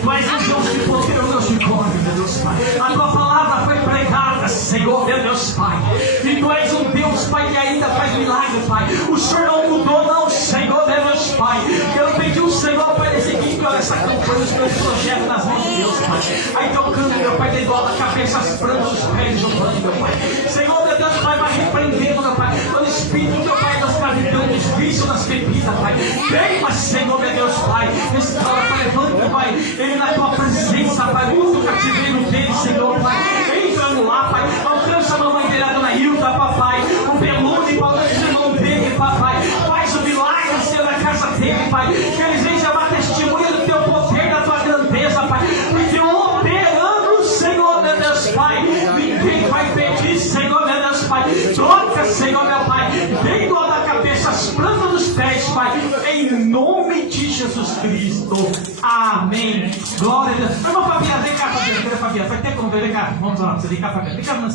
Tu és um Deus de poder, um Deus de glória, meu Deus Pai. A tua palavra foi pregada, Senhor, meu Deus Pai. E tu és um Deus, Pai, que ainda faz milagre, Pai. O Senhor não mudou, não, Senhor, meu Deus Pai. Eu pedi o Senhor, Pai, nesse seguinte, olha essa campanha, os meus projetos nas mãos de Deus, Pai. Aí tocando, meu Pai, desde a cabeça, as plantas, os pés, o pano, meu Pai. Senhor, meu Deus Pai, vai repreendendo, meu Pai, todo espírito, meu Pai, das escravidão, dos vícios, das bebidas, Pai. Queima, Senhor, meu Deus Pai. Restaura, Pai, levanta, Pai, ele na tua presença, Pai, muda o cativeiro dele, Senhor, Pai. Entra no lá, Pai, alcança a mamãe dele, a dona Hilda, Papai, o peludo e o irmão dele, Papai. Faz o milagre, Senhor, na casa dele, Pai. Que eles venham chamar testemunha do teu poder, da tua grandeza, Pai. Porque operando, Senhor, meu Deus Pai, ninguém vai pedir, Senhor, meu Deus Pai. Toca, Senhor, meu Pai, vem da cabeça, as plantas dos pés, Pai, em nome de Jesus Cristo. Amém. Glória a Deus. Irmã Fabiana, vem cá, Fabiana. Cadê Fabiana? Faz tempo que eu não vejo. Vem cá, vamos lá. Vem cá, Fabiana. Vem cá, mano.